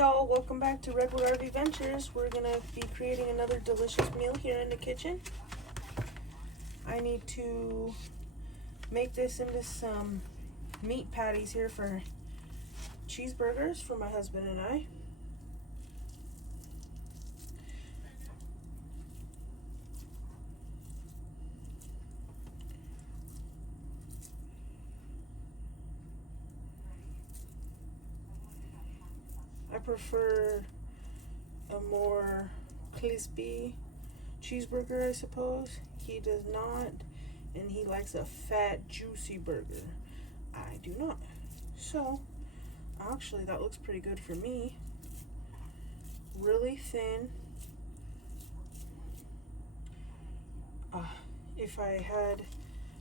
y'all, welcome back to Regular RV Ventures. We're gonna be creating another delicious meal here in the kitchen. I need to make this into some meat patties here for cheeseburgers for my husband and I. I prefer a more crispy cheeseburger, I suppose. He does not, and he likes a fat, juicy burger. I do not. So, actually, that looks pretty good for me. Really thin. If I had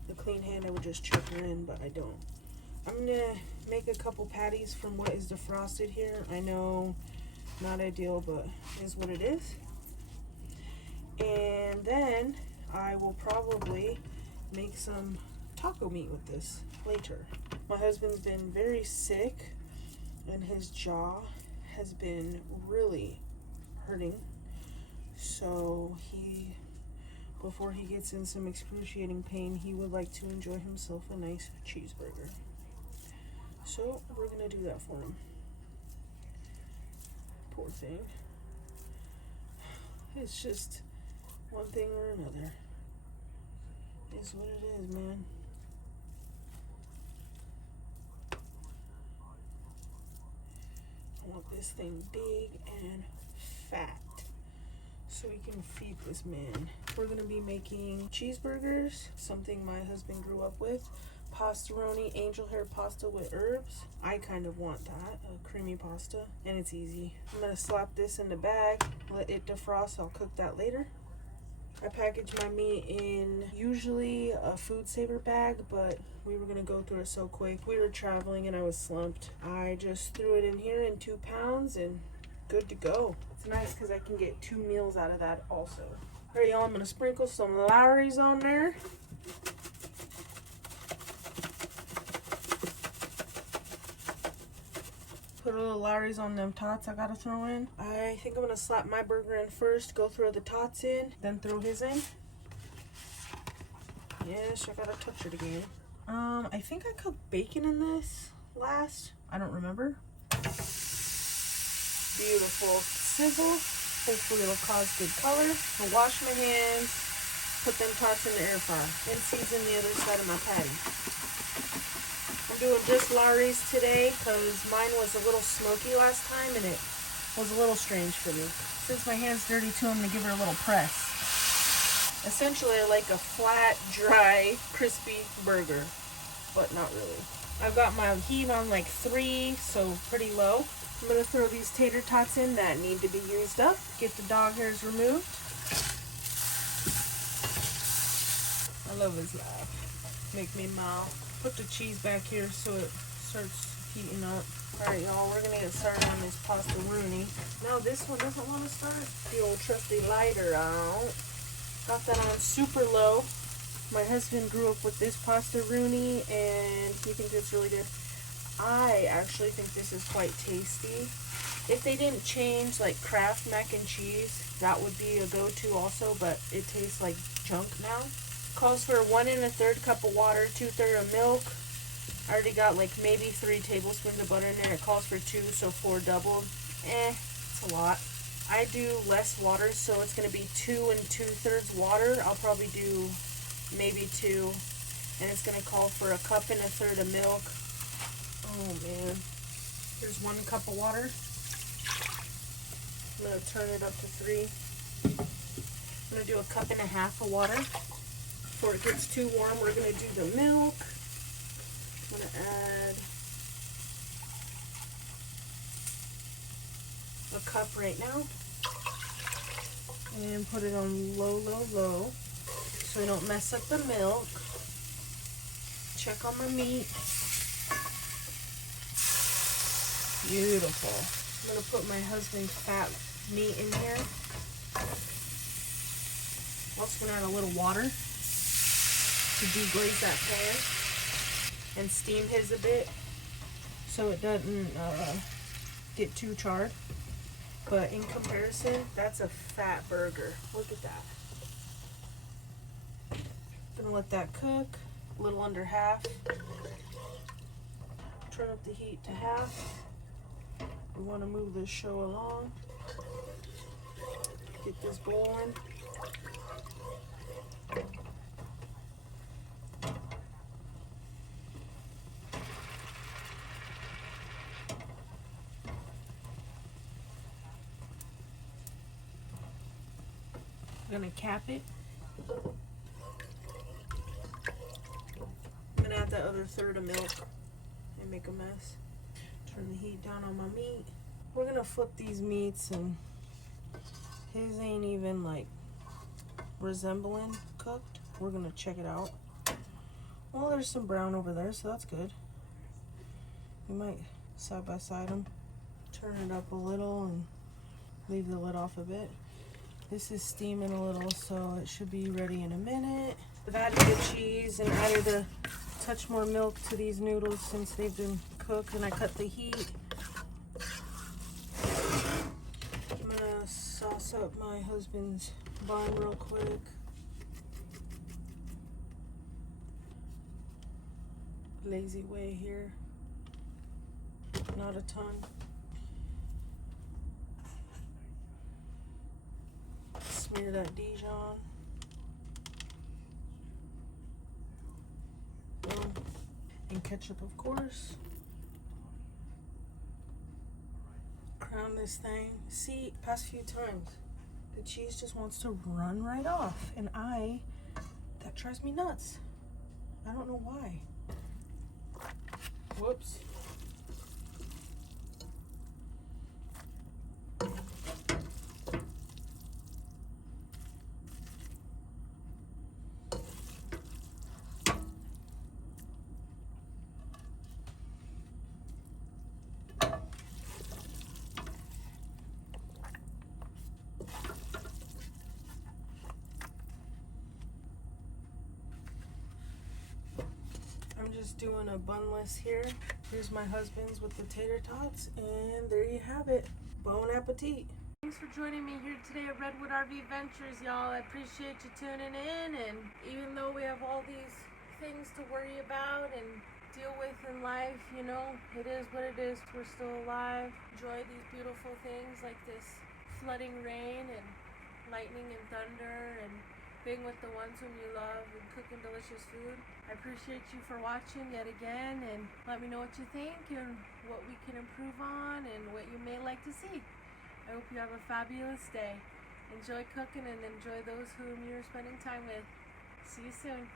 a clean hand, I would just chop her in, but I don't. I'm gonna make a couple patties from what is defrosted here. I know, not ideal, but is what it is. And then I will probably make some taco meat with this later. My husband's been very sick and his jaw has been really hurting. So before he gets in some excruciating pain, he would like to enjoy himself a nice cheeseburger. So we're gonna do that for him. Poor thing. It's just one thing or another. It's what it is, man. I want this thing big and fat so we can feed this man. We're gonna be making cheeseburgers, something my husband grew up with. Pastaroni angel hair pasta with herbs. I kind of want that, a creamy pasta, and it's easy. I'm gonna slap this in the bag, let it defrost. I'll cook that later. I package my meat in usually a food saver bag, but we were gonna go through it so quick. We were traveling and I was slumped. I just threw it in here in 2 pounds and good to go. It's nice because I can get 2 meals out of that also. All right, y'all, I'm gonna sprinkle some Lowry's on there. Put a little Lowry's on them tots I gotta throw in. I think I'm gonna slap my burger in first, go throw the tots in, then throw his in. Yes, I gotta touch it again. I think I cooked bacon in this last. I don't remember. Beautiful sizzle. Hopefully it'll cause good color. I'll wash my hands, put them tots in the air fryer, and season the other side of my patty. I'm doing just Lowry's today because mine was a little smoky last time and it was a little strange for me. Since my hand's dirty too, I'm going to give her a little press. Essentially, I like a flat, dry, crispy burger, but not really. I've got my heat on like 3, so pretty low. I'm going to throw these tater tots in that need to be used up. Get the dog hairs removed. I love his laugh. Make me smile. Put the cheese back here so it starts heating up. Alright, y'all, we're gonna get started on this pasta rooney. No, this one doesn't want to start. The old trusty lighter out. Got that on super low. My husband grew up with this pasta rooney and he thinks it's really good. I actually think this is quite tasty. If they didn't change like Kraft mac and cheese, that would be a go-to also, but it tastes like junk now. Calls for 1 1/3 cup of water, 2/3 of milk. I already got like maybe 3 tablespoons of butter in there. It calls for 2, so 4 doubled. It's a lot. I do less water, so it's gonna be 2 2/3 water. I'll probably do maybe 2, and it's gonna call for 1 1/3 cup of milk. Oh man, there's 1 cup of water. I'm gonna turn it up to 3. I'm gonna do 1.5 cups of water. Before it gets too warm, we're going to do the milk. I'm going to add 1 cup right now. And put it on low, low, low so I don't mess up the milk. Check on my meat. Beautiful. I'm going to put my husband's fat meat in here. Also going to add a little water to deglaze that pan and steam his a bit so it doesn't get too charred. But in comparison, that's a fat burger. Look at that. Gonna let that cook a little under half. Turn up the heat to half. We want to move this show along. Get this going. I'm gonna cap it. I'm gonna add that other third of milk and make a mess. Turn the heat down on my meat. We're gonna flip these meats, and his ain't even like resembling cooked. We're gonna check it out. Well, there's some brown over there, so that's good. We might side by side them. Turn it up a little and leave the lid off a bit. This is steaming a little, so it should be ready in a minute. I've added the cheese and added a touch more milk to these noodles since they've been cooked, and I cut the heat. I'm gonna sauce up my husband's bun real quick. Lazy way here. Not a ton. Smear that Dijon. Boom. And ketchup, of course. Crown this thing. See, past few times, the cheese just wants to run right off, and that drives me nuts. I don't know why. Whoops. I'm just doing a bunless here. Here's my husband's with the tater tots, and there you have it. Bon appetit. Thanks for joining me here today at Redwood RV Ventures, y'all. I appreciate you tuning in, and even though we have all these things to worry about and deal with in life, you know, it is what it is. We're still alive. Enjoy these beautiful things like this flooding rain and lightning and thunder and being with the ones whom you love and cooking delicious food. I appreciate you for watching yet again, and let me know what you think and what we can improve on and what you may like to see. I hope you have a fabulous day. Enjoy cooking and enjoy those whom you're spending time with. See you soon.